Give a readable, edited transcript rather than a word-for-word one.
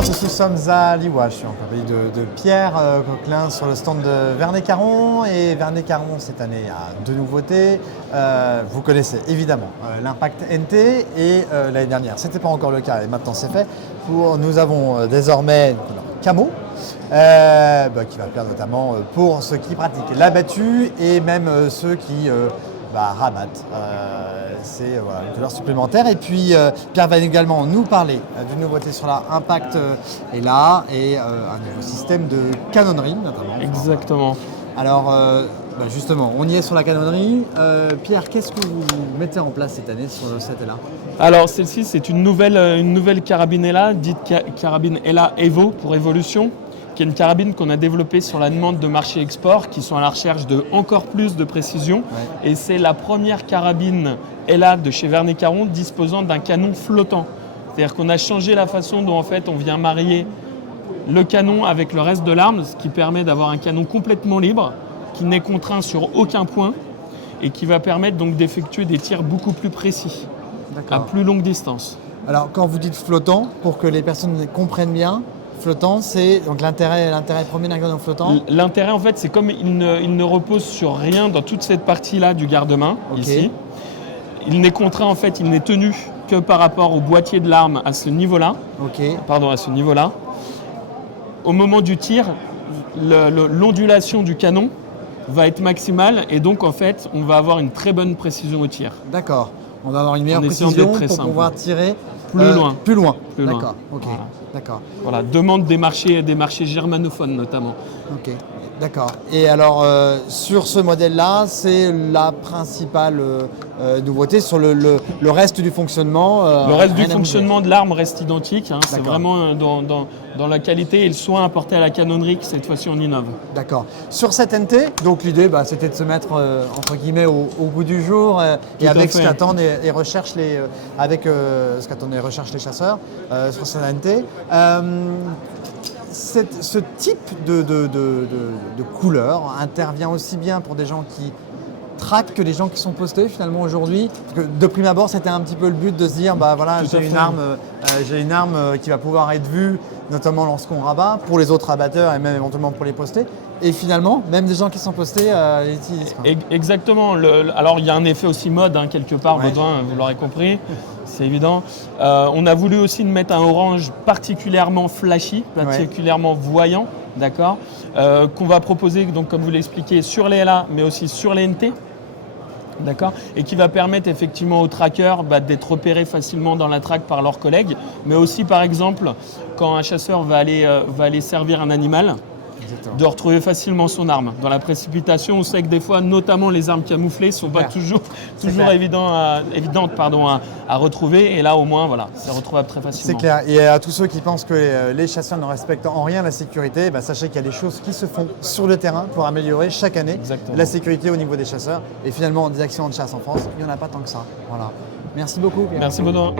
Bonjour, nous sommes à Liwa, je suis en compagnie de Pierre Coquelin sur le stand de Vernet-Caron. Et Vernet-Caron, cette année, a deux nouveautés. Vous connaissez évidemment l'Impact NT et l'année dernière, ce n'était pas encore le cas et maintenant c'est fait. Nous avons désormais Camo, qui va plaire notamment pour ceux qui pratiquent la battue et même ceux qui rabattent. C'est une couleur supplémentaire. Et puis Pierre va également nous parler d'une nouveauté sur la Impact et là et un nouveau système de canonnerie notamment. Exactement. Alors justement, on y est sur la canonnerie. Pierre, qu'est-ce que vous mettez en place cette année sur cette ELA? Alors celle-ci, c'est une nouvelle carabine ELA, dite carabine ELA Evo pour évolution, qui est une carabine qu'on a développée sur la demande de marché export, qui sont à la recherche de encore plus de précision. Ouais. Et c'est la première carabine ELA de chez Vernet-Caron disposant d'un canon flottant. C'est-à-dire qu'on a changé la façon dont en fait on vient marier le canon avec le reste de l'arme, ce qui permet d'avoir un canon complètement libre, qui n'est contraint sur aucun point et qui va permettre donc d'effectuer des tirs beaucoup plus précis, à plus longue distance. Alors quand vous dites flottant, pour que les personnes comprennent bien, flottant, c'est donc l'intérêt premier d'un canon flottant. L'intérêt en fait, c'est comme il ne repose sur rien dans toute cette partie-là du garde-main, ici. Il n'est contraint en fait, il n'est tenu que par rapport au boîtier de l'arme à ce niveau-là. À ce niveau-là. Au moment du tir, l'ondulation du canon va être maximale et donc en fait, on va avoir une très bonne précision au tir. D'accord. On va avoir une meilleure précision pour pouvoir tirer plus loin. D'accord. D'accord. Voilà, demande des marchés germanophones notamment. Ok. D'accord. Et alors, sur ce modèle-là, c'est la principale nouveauté. Sur le reste du fonctionnement. Le reste du fonctionnement de l'arme reste identique. C'est vraiment dans la qualité et le soin apporté à la canonnerie que cette fois-ci on innove. D'accord. Sur cette NT, donc l'idée, c'était de se mettre entre guillemets au goût du jour et avec ce qu'attendent et recherchent les chasseurs sur cette NT. Ce type de couleur intervient aussi bien pour des gens qui traquent que les gens qui sont postés finalement aujourd'hui. Parce que de prime abord, c'était un petit peu le but de se dire, j'ai une arme qui va pouvoir être vue, notamment lorsqu'on rabat, pour les autres rabatteurs et même éventuellement pour les postés. Et finalement, même des gens qui sont postés l'utilisent. Exactement. Alors il y a un effet aussi mode quelque part, Baudouin, vous l'aurez compris. C'est évident. On a voulu aussi mettre un orange particulièrement flashy, particulièrement voyant, d'accord, qu'on va proposer, donc, comme vous l'expliquez, sur les LA, mais aussi sur les NT, d'accord, et qui va permettre effectivement aux trackers d'être repérés facilement dans la traque par leurs collègues, mais aussi, par exemple, quand un chasseur va aller servir un animal, de retrouver facilement son arme. Dans la précipitation, on sait que des fois, notamment les armes camouflées, ne sont pas toujours évidentes à retrouver. Et là, au moins, c'est retrouvable très facilement. C'est clair. Et à tous ceux qui pensent que les chasseurs ne respectent en rien la sécurité, sachez qu'il y a des choses qui se font sur le terrain pour améliorer chaque année la sécurité au niveau des chasseurs. Et finalement, des accidents de chasse en France, il n'y en a pas tant que ça. Voilà. Merci beaucoup, Pierre. Merci, Baudouin.